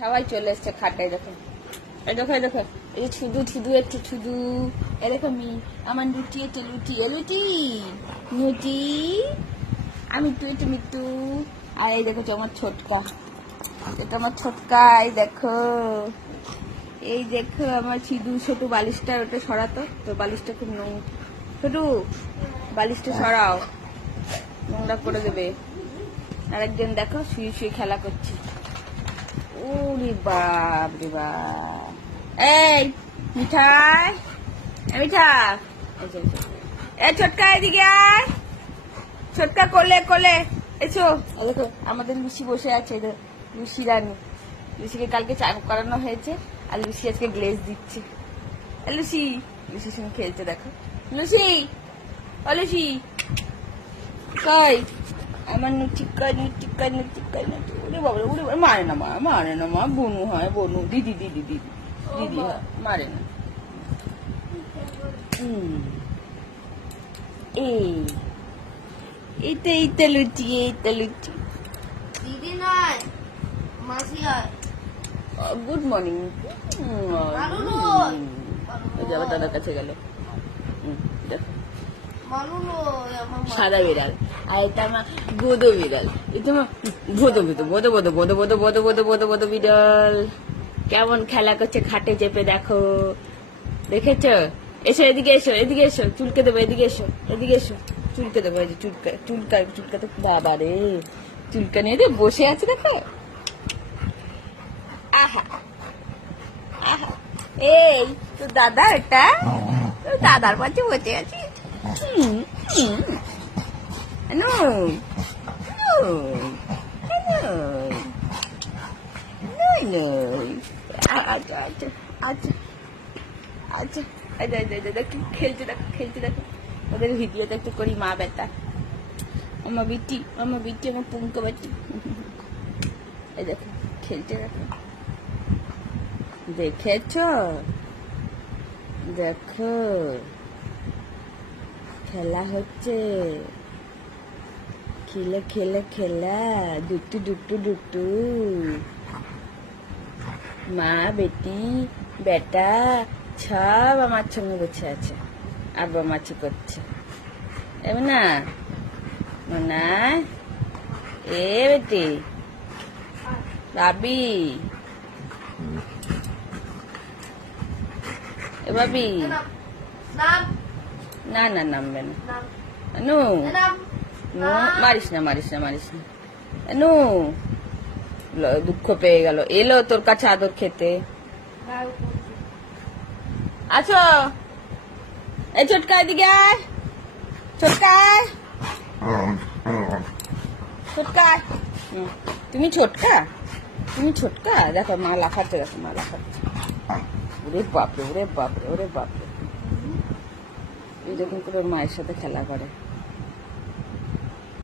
সবাই চলে এসছে খাটায়। দেখো এই দেখো এই দেখো, এই ছুদু ছুদু একটু ছুদু, এ দেখো আমার লুটি একটু লুটি, এ লুটি লুটি, আমি একটু একটু মিট্টু। আর এই দেখো আমার ছোটকা, এটা আমার ছোটকা। এই দেখো এই দেখো আমার ছিদু ছোট বালিশটা, ওটা সরাতো তো, বালিশটা খুব ছোট, বালিশটা সরাও, নোংরা করে দেবে। আরেকজন দেখো শুয়ে শুয়ে খেলা করছে। ওরে বাপ রে বাপ, এই মিঠাই, মিঠা, এ ছোটকা এদিকে আয়, ছোটকা কোলে কোলে এসো। দেখো আমাদের লুসি বসে আছে, লুসি রানী। লুসিকে কালকে চান করানো হয়েছে, আর লুসি আজকে গ্লেজ দিচ্ছে। লুসি, লুসির সঙ্গে খেলছে দেখো। লুসি, ও লুসি কই আমার নুচিকা নুচিকা নুচিকা নুচি। উড়ে বাবা উড়ে, মারে না মা, মারে না মা, বনু হয় বনু, দিদি দিদি দিদি দিদি হয়, মারে না। এইটা এইটা লুচি, এইটা লুচি। দিদি নয়, মাসি হয়। Good morning. মালু নয়, যাবার দাদার কাছে গেল। দেখো মালু নয়, আমার মা। সাদা বিড়াল, আর এটা আমার বোধো বিড়াল, এটা আমার বোধো বোধো বোধো বোধো বোধো বোধো বোধো বোধো বোধো বোধো বিড়াল। কেমন খেলা করছে খাটে চেপে, দেখো দেখেছো? এসো এদিকে এসো, এদিকে এসো, চুলকে দেবো, এদিকে এসো, এদিকে এসো, চুলকে দেবো। এই যে চুলকা চুলকা চুলকাতে, বাবা রে চুলকা নিয়ে দিয়ে বসে আছে দেখো। আহা আহা, এই তো দাদা, এটা তোর দাদার পাশে বসে আছে। আচ্ছা আচ্ছা আচ্ছা আচ্ছা, খেলতে দেখো খেলতে দেখো। ওদের ভিডিওতে একটু করি মা বেটা, আমার বিটি আমার বিটি, আমার পুঙ্ক বেটি। এই দেখো খেলতে দেখো, দেখেছ? দেখো খেলা হচ্ছে, খেলে খেলে খেলা, দুটু দুটু দুটু, মা বেটি বেটা সব আমার সঙ্গে বসে আছে, আর বামাচি করছে। এমন না না, এ বেটি বাবি, এ বাবি, নাম না না নামবে না। নাম নু নাম নু, মারিস না মারিস না মারিস না। নু দুঃখ পেয়ে গেল, এলো তোর কাছে আদর খেতে। আছো এই ছোটকা, এদিকে আয়, ছোটকা ছোটকা। তুমি ছোটকা, তুমি ছোটকা। দেখো মা লাফাচ্ছে, দেখো মা লাফাচ্ছে। ওরে বাপরে ওরে বাপরে ওরে বাপরে, এই যখন করে মায়ের সাথে খেলা করে।